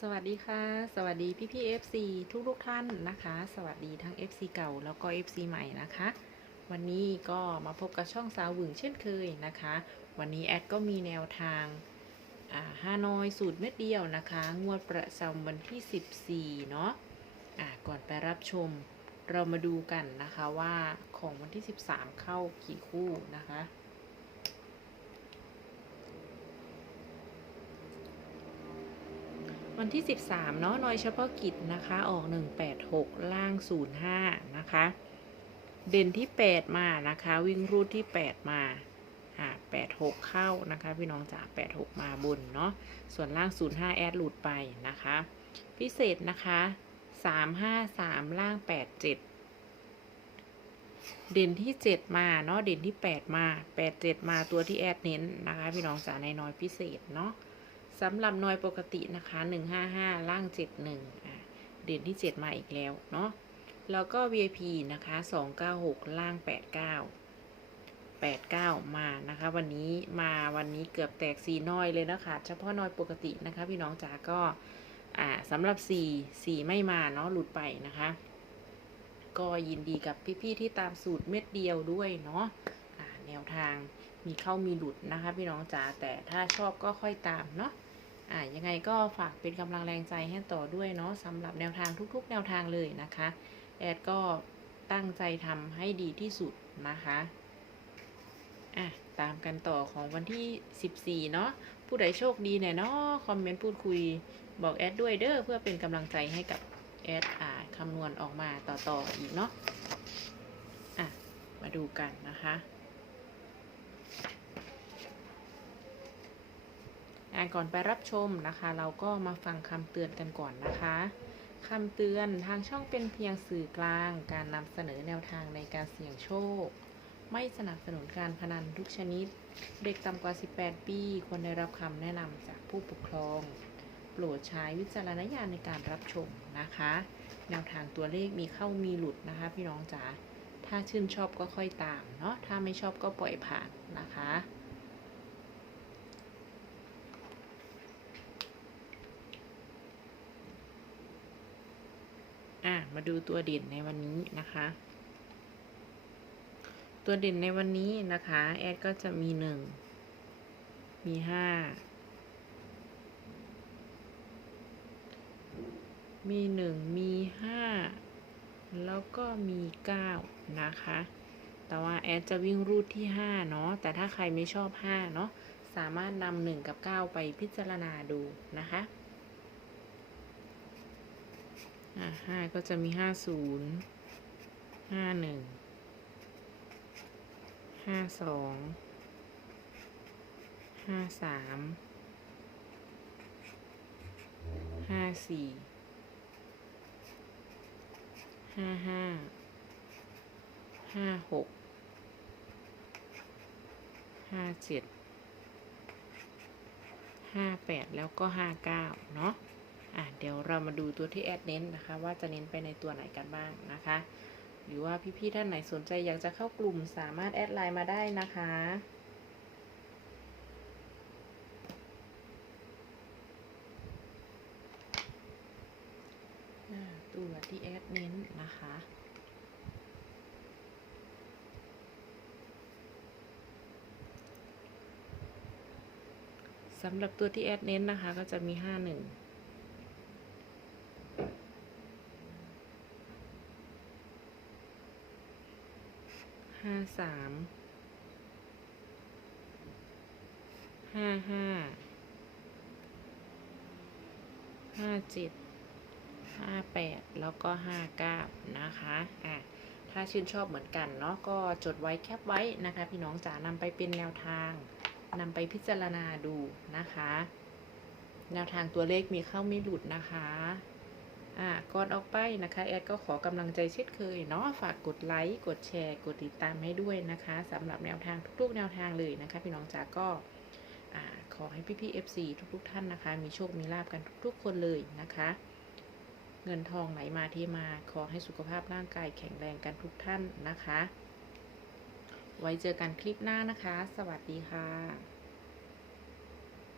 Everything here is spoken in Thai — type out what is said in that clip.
สวัสดีค่ะ สวัสดีพี่พี่ FC ทุกทุกท่านนะคะ สวัสดีทั้ง FC เก่าแล้วก็ FC ใหม่นะคะ วันนี้ก็มาพบกับช่องสาวหวึงเช่นเคยนะคะ วันนี้แอดก็มีแนวทางอ่าฮานอยสูตรเม็ดเดียวนะคะ งวดประจำวันที่ 14 เนาะอ่าก่อนไปรับชมเรามาดูกันนะคะว่าของวันที่ 13 เข้ากี่คู่นะคะ วันที่ 13 เนาะหน่วยเฉพาะกิจนะคะ ออก 186 ล่าง 05 นะคะ เด่นที่ 8 มานะคะ วิ่งรูดที่ 8 มาอ่า86 เข้านะคะ พี่น้องจ๋า86 มาบนเนาะ ส่วนล่าง 05 แอดหลุดไปนะคะ พิเศษนะคะ 353 ล่าง 87เด่นที่ 7 มาเนาะเด่นที่ 8 มา 87 มาตัวที่แอดเน้นนะคะ พี่น้องจ๋าในน้อยพิเศษเนาะ สำหรับหน่วยปกตินะคะ155ล่าง71อะเด่นที่7มาอีกแล้วเนาะแล้วก็ VIP นะคะ296ล่าง89 89มานะคะ วันนี้มาวันนี้เกือบแตกสีน้อยเลยนะคะเฉพาะน้อยปกตินะคะ พี่น้องจ๋าก็อ่าสำหรับ4 4ไม่มาเนาะหลุดไปนะคะ ก็ยินดีกับพี่ๆที่ตามสูตรเม็ดเดียวด้วยเนาะแนวทางมีเข้ามีหลุดนะคะ พี่น้องจ๋าแต่ถ้าชอบก็ค่อยตามเนาะ อ่ายังไงก็ฝากเป็นกำลังแรงใจให้ต่อด้วยเนาะสำหรับแนวทางทุกๆ แนวทางเลยนะคะ แอดก็ตั้งใจทำให้ดีที่สุดนะคะอะตามกันต่อของวันที่ 14 เนาะผู้ใดโชคดีเนี่ยเนาะคอมเมนต์พูดคุยบอกแอดด้วยเด้อเพื่อเป็นกำลังใจให้กับแอดอ่าคำนวณออกมาต่อๆอีกเนาะอะมาดูกันนะคะ อ่า ก่อนไปรับชมนะคะ เราก็มาฟังคำเตือนกันก่อนนะคะคำเตือนทางช่องเป็นเพียงสื่อกลาง การนำเสนอแนวทางในการเสี่ยงโชค ไม่สนับสนุนการพนันทุกชนิด เด็กต่ำกว่า 18 ปีควรได้รับคำแนะนำจากผู้ปกครอง โปรดใช้วิจารณญาณในการรับชมนะคะ แนวทางตัวเลขมีเข้ามีหลุดนะคะ พี่น้องจ๋าถ้าชื่นชอบก็ค่อยตามเนาะถ้าไม่ชอบก็ปล่อยผ่านนะคะ อะ มาดูตัวเด่นในวันนี้นะคะ ตัวเด่นในวันนี้นะคะ แอดก็จะมีหนึ่ง มีห้า มีหนึ่ง มีห้า แล้วก็มีเก้านะคะ แต่ว่าแอดจะวิ่งรูดที่ห้าเนาะ แต่ถ้าใครไม่ชอบห้าเนาะ สามารถนำหนึ่งกับเก้าไปพิจารณาดูนะคะ อ่าห้าก็จะมีห้าศูนย์ห้าหนึ่งห้าสองห้าสามห้าสี่ห้าห้าห้าหกห้าเจ็ดห้าแปดแล้วก็ห้าเก้าเนาะ่ะเดี๋ยวเรามาดูตัวที่แอดเน้นนะคะ ว่าจะเน้นไปในตัวไหนกันบ้างนะคะ หรือว่าพี่ๆท่านไหนสนใจอยากจะเข้ากลุ่มสามารถแอดไลน์มาได้นะคะตัวที่แอดเน้นนะคะสำหรับตัวที่แอดเน้นนะคะ ก็จะมี 51 ห้าสามห้าห้าห้าเจ็ดห้าแปดแล้วก็ห้าเก้านะคะอะถ้าชื่นชอบเหมือนกันเนาะก็จดไว้แคปไว้นะคะ พี่น้องจ๋านำไปเป็นแนวทางนำไปพิจารณาดูนะคะ แนวทางตัวเลขมีเข้าไม่หลุดนะคะ อ่าก่อนออกไปนะคะแอดก็ขอกำลังใจเช่นเคยเนาะฝากกดไลค์กดแชร์ กดติดตามให้ด้วยนะคะสำหรับแนวทางทุกๆ แนวทางเลยนะคะ พี่น้องจ๋าก็าขอให้พี่ๆ FC ทุกๆ ท่านนะคะ มีโชคมีลาบกันทุกๆ คนเลยนะคะ เงินทองไหลมาเทมาขอให้สุขภาพร่างกายแข็งแรงกันทุกท่านนะคะ ไว้เจอกันคลิปหน้านะคะ สวัสดีค่ะ